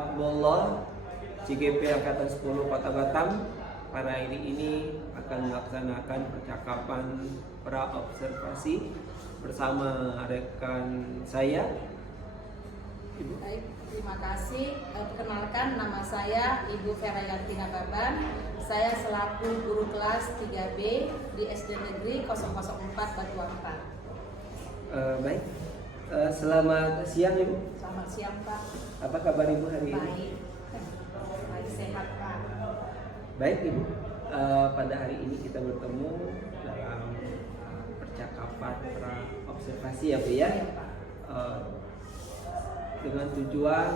Abdullah, CGP Angkatan 10 Kota Batam. Pada hari ini akan melaksanakan percakapan pra-observasi bersama rekan saya. Ibu. Baik, terima kasih. Perkenalkan, nama saya Ibu Vera Yantina Baban. Saya selaku guru kelas 3B di SD Negeri 004 Batuang. Baik, selamat siang Ibu. Selamat siang Pak. Apa kabar Ibu hari ini? Baik, baik sehat Pak. Baik Ibu, pada hari ini kita bertemu dalam percakapan pra-observasi ya Bu ya. Iya, Pak. Dengan tujuan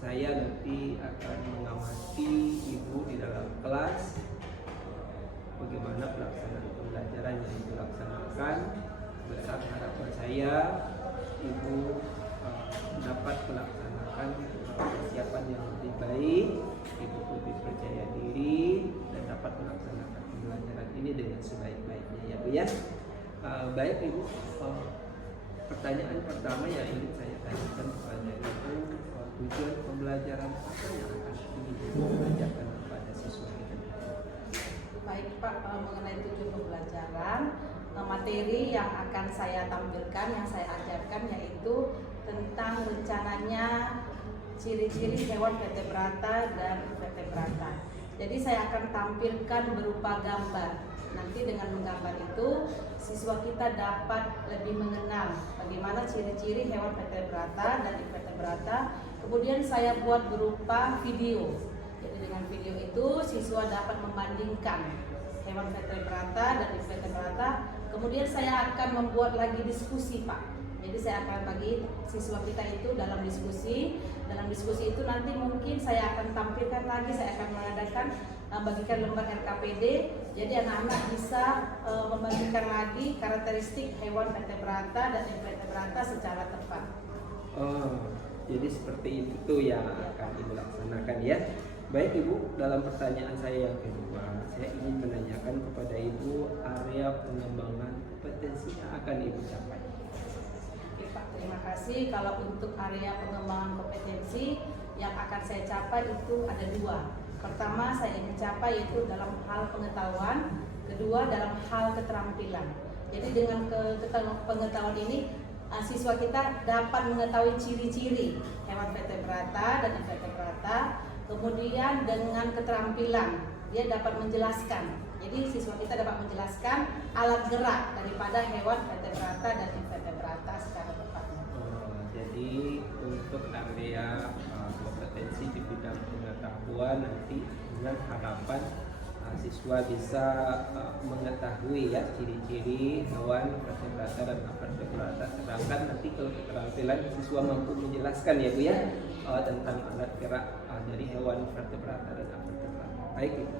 saya nanti akan mengamati Ibu di dalam kelas, bagaimana pelaksanaan pembelajaran yang dilaksanakan. Besar harapan saya Ibu dapat melaksanakan persiapan yang lebih baik, Ibu lebih percaya diri dan dapat melaksanakan pembelajaran ini dengan sebaik-baiknya ya Bu ya. Baik Ibu, pertanyaan pertama yang ingin saya tanyakan kepada Ibu, tujuan pembelajaran apa yang akan Ibu ajarkan kepada siswa kita? Baik Pak, mengenai tujuan pembelajaran, materi yang akan saya tampilkan, yang saya ajarkan yaitu tentang rencananya ciri-ciri hewan vertebrata dan vertebrata. Jadi saya akan tampilkan berupa gambar. Nanti dengan menggambar itu siswa kita dapat lebih mengenal bagaimana ciri-ciri hewan vertebrata dan invertebrata. Kemudian saya buat berupa video. Jadi dengan video itu siswa dapat membandingkan hewan vertebrata dan invertebrata. Kemudian saya akan membuat lagi diskusi Pak. Jadi saya akan bagi siswa kita itu dalam diskusi. Dalam diskusi itu nanti mungkin saya akan tampilkan lagi, saya akan mengadakan bagikan lembar RKPD. Jadi anak-anak bisa membandingkan lagi karakteristik hewan vertebrata dan invertebrata secara tepat. Oh, jadi seperti itu yang akan Ibu laksanakan ya. Baik Ibu, dalam pertanyaan saya yang kedua, saya ingin menanyakan kepada Ibu area pengembangan kompetensi yang akan Ibu capai. Oke Pak, terima kasih. Kalau untuk area pengembangan kompetensi yang akan saya capai itu ada dua. Pertama saya ingin capai yaitu dalam hal pengetahuan, kedua dalam hal keterampilan. Jadi dengan pengetahuan ini siswa kita dapat mengetahui ciri-ciri hewan vertebrata dan invertebrata. Kemudian dengan keterampilan dia dapat menjelaskan. Jadi siswa kita dapat menjelaskan alat gerak daripada hewan vertebrata dan invertebrata secara tepat. Jadi untuk area kompetensi di bidang pengetahuan nanti dengan harapan siswa bisa mengetahui ya ciri-ciri hewan vertebrata dan invertebrata. Sedangkan nanti kalau keterampilan siswa mampu menjelaskan ya Bu ya tentang alat gerak dari hewan vertebrata dan invertebrata. Baik Ibu.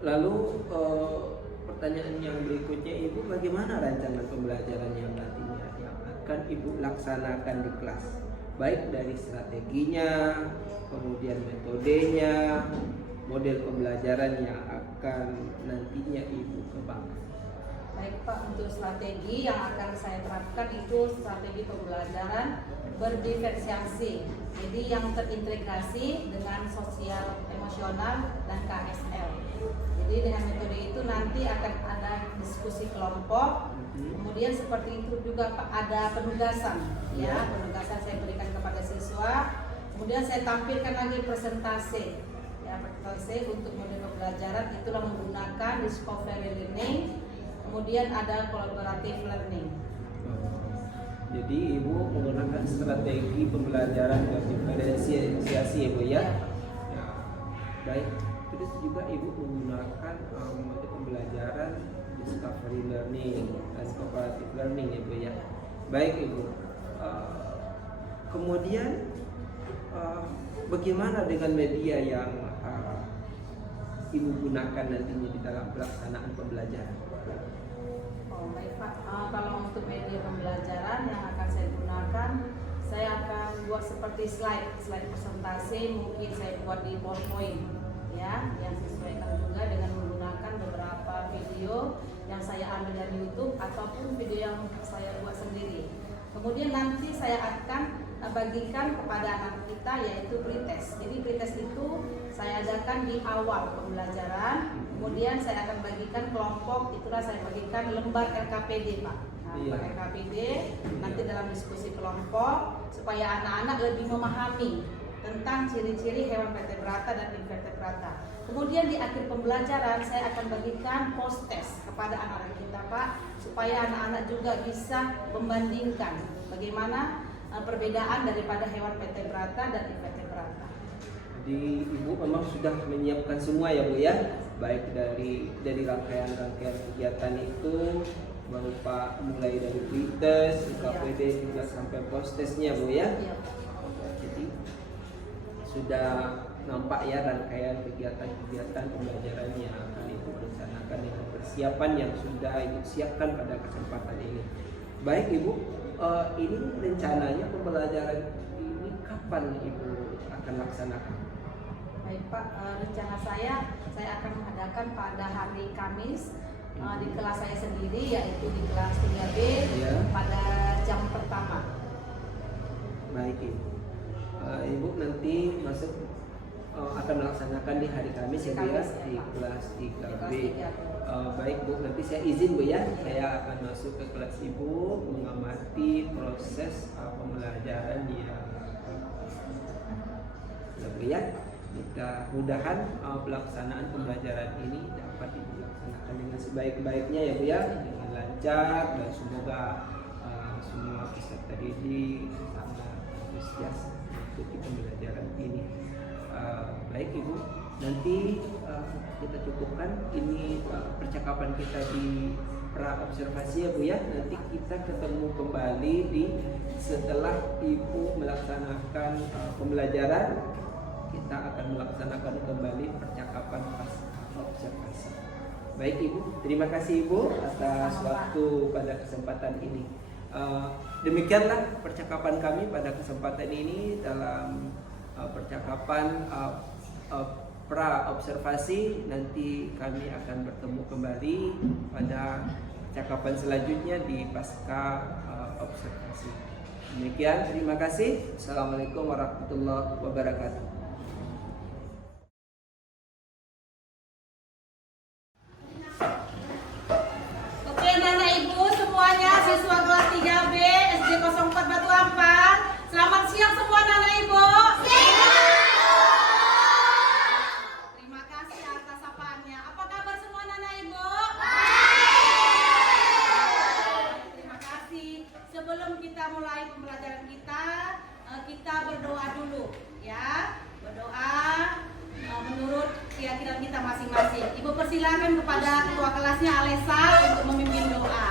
Lalu pertanyaan yang berikutnya Ibu, bagaimana rancangan pembelajaran yang nantinya yang akan Ibu laksanakan di kelas? Baik dari strateginya, kemudian metodenya, model pembelajaran yang akan nantinya Ibu kembangkan. Baik Pak, untuk strategi yang akan saya terapkan itu strategi pembelajaran berdiferensiasi. Jadi yang terintegrasi dengan sosial emosional dan KSL. Jadi dengan metode itu nanti akan ada diskusi kelompok. Kemudian seperti itu juga Pak, ada penugasan ya, penugasan saya berikan kepada siswa. Kemudian saya tampilkan lagi presentasi. Ya, presentasi untuk model pembelajaran itulah menggunakan discovery learning. Kemudian ada collaborative learning. Jadi Ibu menggunakan strategi pembelajaran berdiferensiasi Ibu ya. Ya. Baik. Terus juga Ibu menggunakan metode pembelajaran discovery learning dan collaborative learning Ibu ya. Baik Ibu. Kemudian bagaimana dengan media yang Ibu gunakan nantinya di dalam pelaksanaan pembelajaran? Oh baik Pak, kalau untuk media pembelajaran yang akan saya gunakan, saya akan buat seperti slide presentasi, mungkin saya buat di PowerPoint ya, yang sesuaikan juga dengan menggunakan beberapa video yang saya ambil dari YouTube ataupun video yang saya buat sendiri. Kemudian nanti saya akan bagikan kepada anak kita yaitu pretest. Jadi pretest itu saya adakan di awal pembelajaran, kemudian saya akan bagikan kelompok, itulah saya bagikan lembar RKPD Pak. Nah, lembar RKPD nanti dalam diskusi kelompok supaya anak-anak lebih memahami tentang ciri-ciri hewan vertebrata dan invertebrata. Kemudian di akhir pembelajaran saya akan bagikan post test kepada anak-anak kita Pak, supaya anak-anak juga bisa membandingkan bagaimana perbedaan daripada hewan vertebrata dan invertebrata. Jadi Ibu memang sudah menyiapkan semua ya Bu ya, baik dari rangkaian-rangkaian kegiatan itu berupa mulai dari pretest, KPD juga sampai post testnya Bu ya. Jadi sudah nampak ya rangkaian kegiatan-kegiatan pembelajaran yang akan Ibu rencanakan dengan persiapan yang sudah Ibu siapkan pada kesempatan ini. Baik Ibu, ini rencananya pembelajaran ini kapan Ibu akan laksanakan? Baik Pak, rencana saya akan mengadakan pada hari Kamis di kelas saya sendiri, yaitu di kelas 3B pada jam pertama. Baik Ibu, Ibu nanti akan melaksanakan di hari Kamis ya Bu ya, di kelas 3B. Baik Bu, nanti saya izin Bu ya, saya akan masuk ke kelas Ibu mengamati proses pembelajaran yang Bu ya. Mudah-mudahan pelaksanaan pembelajaran ini dapat dilaksanakan dengan sebaik-baiknya ya Bu ya, dengan lancar, dan semoga semua peserta didik sangat antusias mengikuti pembelajaran ini. Baik Ibu, nanti kita cukupkan ini percakapan kita di pra observasi ya Bu ya. Nanti kita ketemu kembali setelah Ibu melaksanakan pembelajaran, kita akan melaksanakan kembali percakapan pas observasi. Baik Ibu, terima kasih Ibu atas waktu pada kesempatan ini. Demikianlah percakapan kami pada kesempatan ini dalam percakapan pra observasi. Nanti kami akan bertemu kembali pada percakapan selanjutnya di pasca observasi. Demikian, terima kasih. Assalamualaikum warahmatullahi wabarakatuh. Oke, Anak Ibu semuanya, siswa kelas 3B SD 04 Batu Ampar. Selamat siang semua Anak Ibu. Terima kasih atas sapaannya. Apa kabar semua Anak Ibu? Terima kasih. Sebelum kita mulai pembelajaran kita berdoa dulu ya. Berdoa menurut keyakinan kita masing-masing. Ibu persilakan kepada ketua kelasnya Alesa untuk memimpin doa.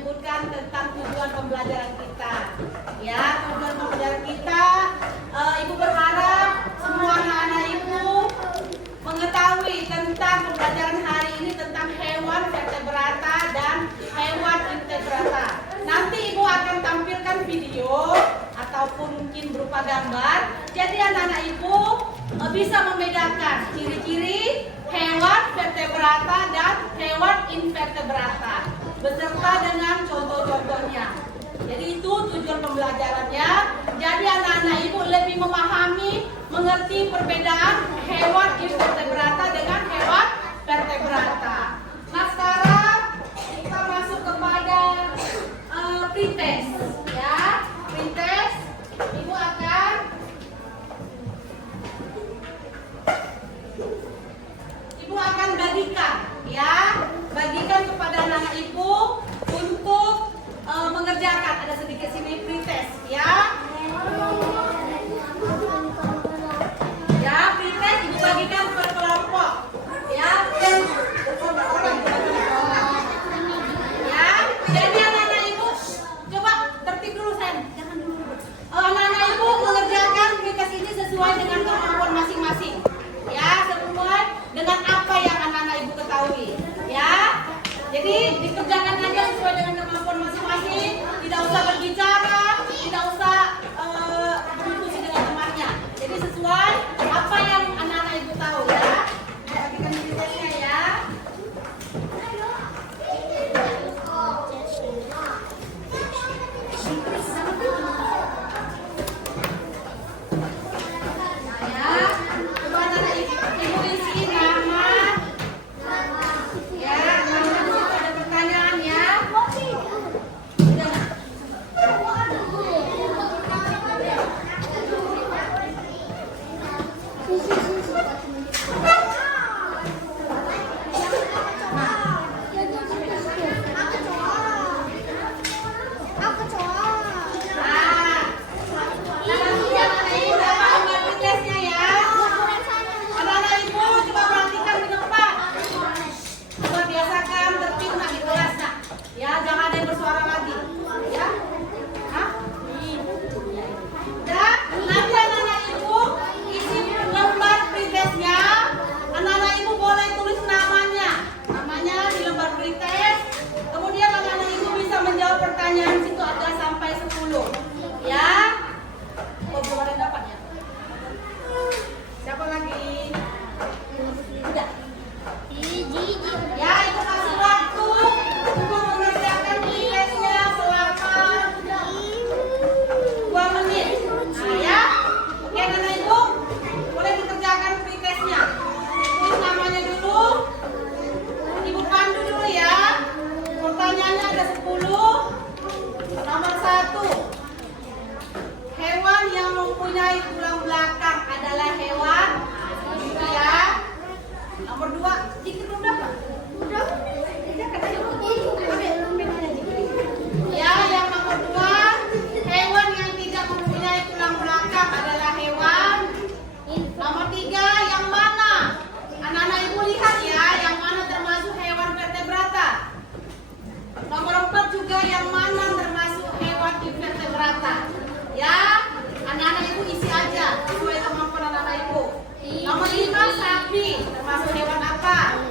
menyebutkan tentang tujuan pembelajaran kita. Ya, tujuan pembelajaran kita, Ibu berharap semua anak-anak Ibu mengetahui tentang pembelajaran hari ini tentang hewan vertebrata dan hewan invertebrata. Nanti Ibu akan tampilkan video ataupun mungkin berupa gambar. Jadi anak-anak Ibu bisa membedakan ciri-ciri hewan vertebrata dan hewan invertebrata beserta dengan contoh-contohnya. Jadi itu tujuan pembelajarannya. Jadi anak-anak Ibu lebih memahami, mengerti perbedaan hewan invertebrata dengan hewan vertebrata. Nah, sekarang kita masuk kepada pretest, ya. Pretest, Ibu akan bagikan, ya, bagikan kepada anak-anak Ibu untuk mengerjakan. Ada sedikit sini pretest, ya. Ya, pretest Ibu bagikan per kelompok, ya. Ya, jadi anak-anak Ibu coba tertib dulu, sayang. Jangan dulu. Anak-anak Ibu mengerjakan pretest ini sesuai dengan kemampuan masing-masing. Ya, sesuai dengan apa yang anak-anak Ibu ketahui, ya. Jadi dikerjakan aja sesuai dengan kemampuan masing-masing, tidak usah berbicara, tidak usah berdiskusi dengan temannya. Jadi sesuai apa yang anak-anak Ibu tahu, ya. Bagikan pretestnya, ya. Pertanyaan situ ada sampai 10, ya. Oh, belum ada yang dapat, ya. Siapa lagi? Udah. Ya, itu kasih waktu untuk mengerjakan pretestnya selama 2 menit. Nah, ya. Oke, anak Ibu, boleh dikerjakan pretestnya. Tulis namanya dulu. Ibu pandu dulu, ya. Pertanyaannya ada 10. Nomor 1, hewan yang mempunyai tulang belakang adalah hewan, ya. Nomor 2, dikit udah Pak. Udah. Ya, yang nomor 2, hewan yang tidak mempunyai tulang belakang adalah hewan. Nomor 3, yang mana? Anak-anak Ibu lihat, ya, yang mana termasuk hewan vertebrata. Nomor 4 juga yang mana termasuk hewan invertebrata. Ya, anak-anak Ibu isi aja sesuai kemampuan anak-anak Ibu. Nomor 5, sapi termasuk hewan apa?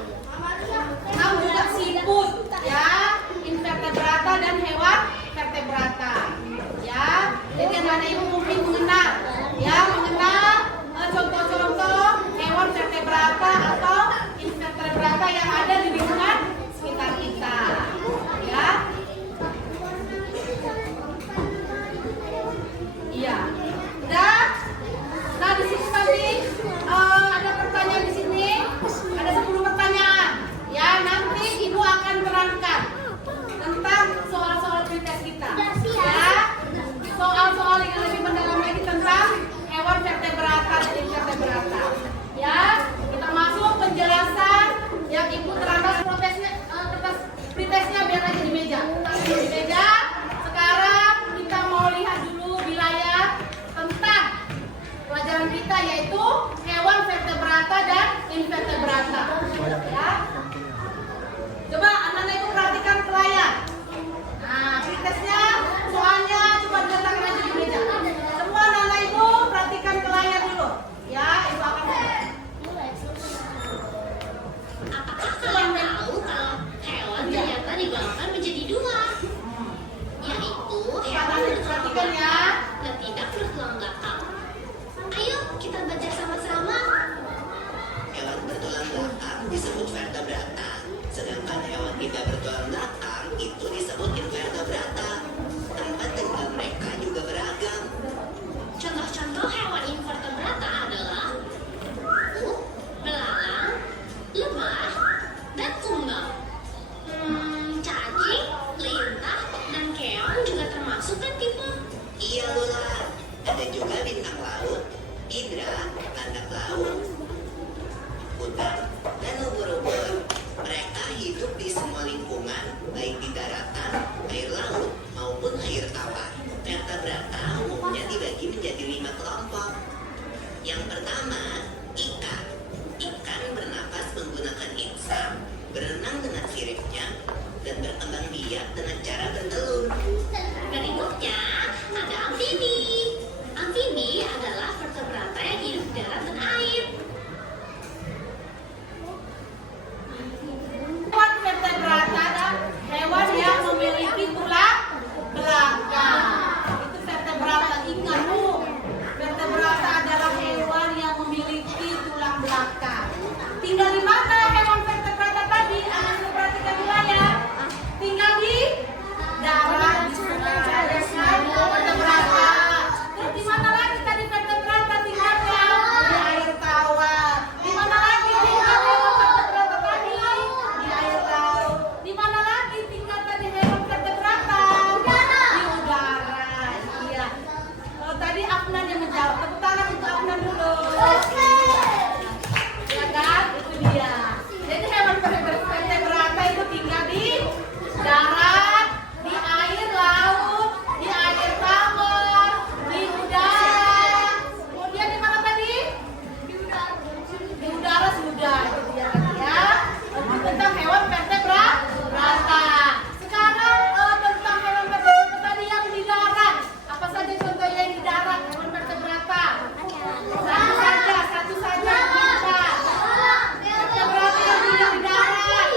6 juga siput, ya, invertebrata dan hewan vertebrata. Ya, jadi anak-anak Ibu mungkin mengenal, ya, contoh-contoh hewan vertebrata atau invertebrata yang ada di lingkungan sekitar kita. Ya. Iya. Udah. Nah, di sini tadi ada pertanyaan di sini. Ada 10 pertanyaan. Ya, nanti Ibu akan terangkan tentang soal-soal pretest kita. Ya. Soal-soal yang lebih mendalam lagi tentang hewan vertebrata dan invertebrata. Ya, kita masuk penjelasan yang Ibu terangkan kertas pretestnya biar aja di meja. Di meja. Sekarang kita mau lihat dulu wilayah tentang pelajaran kita, yaitu hewan vertebrata dan invertebrata. Ya. Coba anak-anak Ibu perhatikan ke layar. digolongkan menjadi dua, yaitu hewan bertulang Perhatikan ya. belakang dan tidak bertulang belakang. Ayo kita baca sama-sama. Hewan bertulang belakang disebut vertebrata, sedangkan hewan tidak bertulang belakang itu disebut invertebrata. Tempat tinggal mereka juga beragam. Contoh-contoh hewan invertebrata adalah belalang, lebah, dan unggal. Cacing, lintah, dan keong juga termasuk kan tipe. Iya Lula, ada juga bintang laut, hidra, anak laut, udang, dan ubur-ubur. Mereka hidup di semua lingkungan, baik di daratan, air laut, maupun air tawar. Vertebrata umumnya dibagi menjadi 5 kelompok. Yang pertama, ikan. Ikan bernapas menggunakan insang, berenang dengan siripnya, dan berkembang biak dengan cara bertelur. Berikutnya ada amfibi. Amfibi adalah vertebrata yang hidup di darat dan air. Hewan vertebrata adalah hewan yang memiliki tulang belakang. Itu vertebrata, ingat Bu. Vertebrata adalah hewan yang memiliki tulang belakang. Tinggal di mana hewan vertebrata tadi? Anak sudah perhatikan dulu ya. Tinggal di darat, di sungai, vertebrata. Terus di mana lagi tadi vertebrata tinggalnya? Di air tawar. Di mana lagi tinggal hewan vertebrata tadi? Di air laut. Di mana lagi tinggal tadi hewan vertebrata? Di udara. Iya. Tadi Afnan yang menjawab. Tepuk tangan untuk Afnan dulu. Ya kan? Itu dia. Jadi hewan vertebrata itu tinggal di darat, di air laut, di air tawar, di udara. Kemudian di mana tadi? Di udara sudah. Itu dia tadi ya. Itu tentang hewan vertebrata. Sekarang tentang hewan vertebrata tadi yang di darat. Apa saja contohnya yang di darat hewan vertebrata? Satu saja bisa. Vertebrata yang hidup di darat.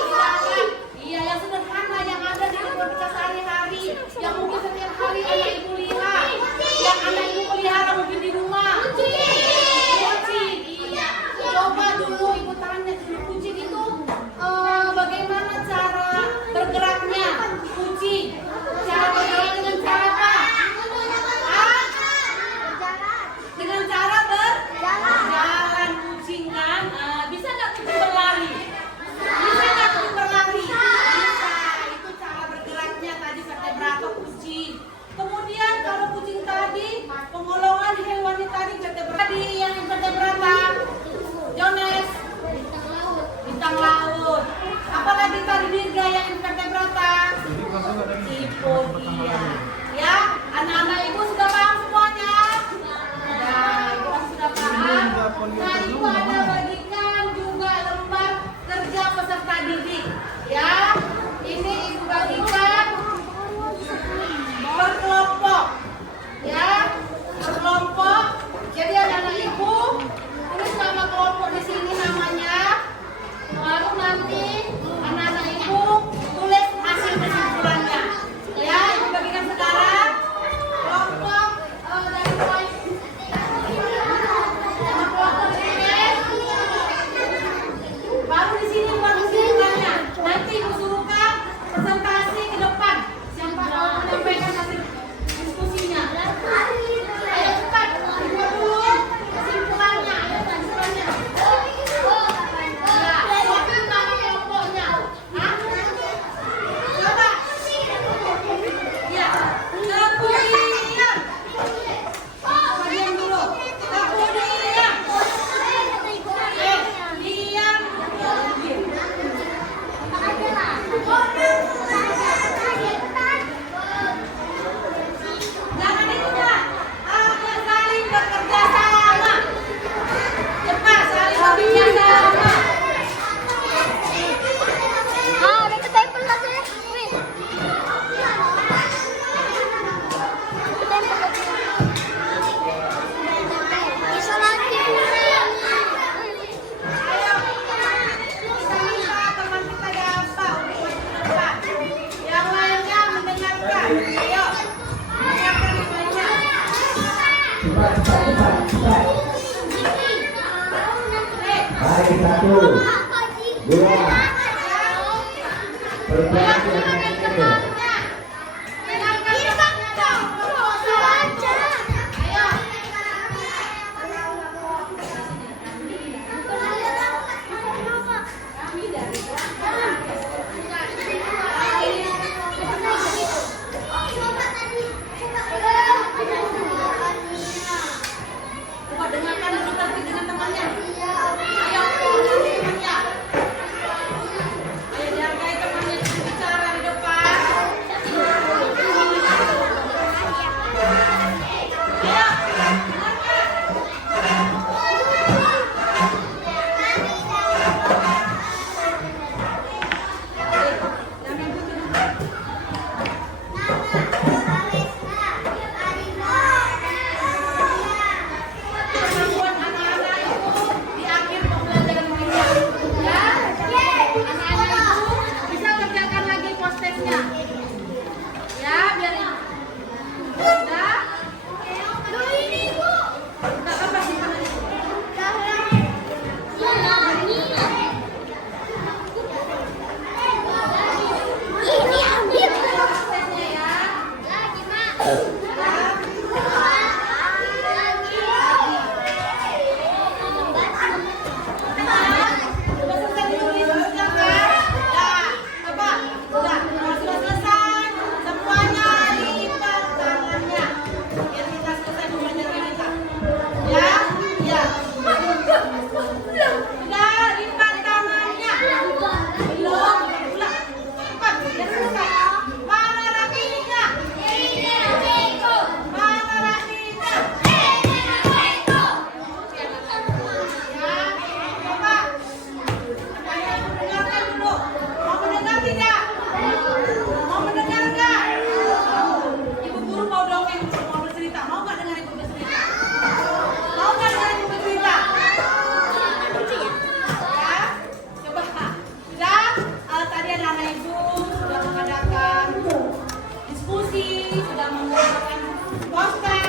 Iya, yang sederhana yang ada di kehidupan kita sehari-hari, yang mungkin setiap hari anak ibu lihat, yang anak ibu pelihara mungkin di rumah. Kucing, iya. Coba dulu ibu tanya kucing itu bagaimana cara bergeraknya kucing? Cara bergerak dengan cara apa? Dengan cara berjalan kucing kan? Bisa nggak kucing berlari? Bisa nggak kucing berlari? Bisa. Itu cara bergeraknya tadi vertebrata kucing. Kemudian kalau kucing tadi pengolongan hewannya tadi vertebrata yang vertebrata. Jones. Bintang laut. Apalagi tadi dirga yang vertebrata. Itu dia. Ya, anak-anak ibu sudah paham semuanya? Nah, ibu sudah paham. Nah, ibu ada bagikan juga lembar kerja peserta didik. Ya, ini ibu bagikan berkelompok. Ya, berkelompok. Jadi anak-anak ibu tulis nama kelompok di sini namanya. Lalu nanti anak-anak ibu tulis hasil kesimpulannya. Ya, ibu bagikan sekarang kelompok dari poin nama kelompok di sini. lagi 1, 2, bergerak di atas ini. Coba dengarkan dulu tapi dengan temannya. Ayo, temannya. Ayo dihargai temannya bicara di depan. Buat anak-anak itu di akhir pembelajaran mereka. Ya, anak-anak itu bisa kerjakan lagi post-testnya. Ya, biar udah. Udah apa sih? Post-testnya ya. Sudah selesai ditulis sudah kan? Nah, coba sudah. Kalau sudah selesai, semuanya lipat tangannya. Biar kita selesai pembelajaran kita. Ya, ya. Sudah lipat tangannya. Belum, ulang. Cepat, biar selesai. Mana lakinya? Mana lakinya? Ya, coba. Dengarkan dulu. Mau mendengar tidak? Mau mendengar nggak? Ibu guru mau dongeng, mau bercerita. Mau nggak dengar ibu bercerita? Mau nggak dengar ibu bercerita? Ya, coba. Sudah? Tadi anak-anak ibu sudah mengadakan diskusi, sudah menggunakan poster.